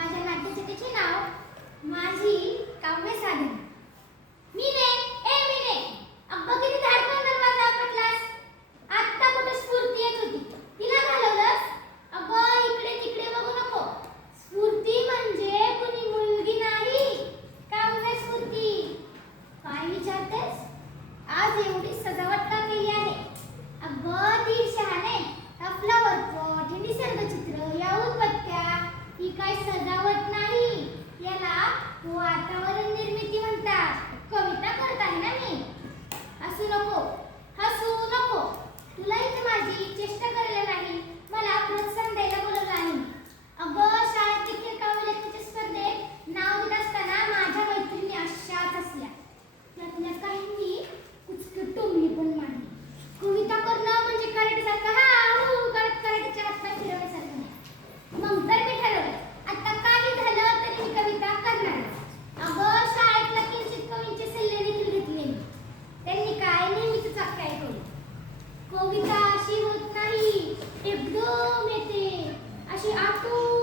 माझ्या नातीचे तिचे नाव ही काय सजावट नाही. याला वातावरण निर्मिती म्हणतात. कविता करत आहे ना मी? Ibu mete, asih aku.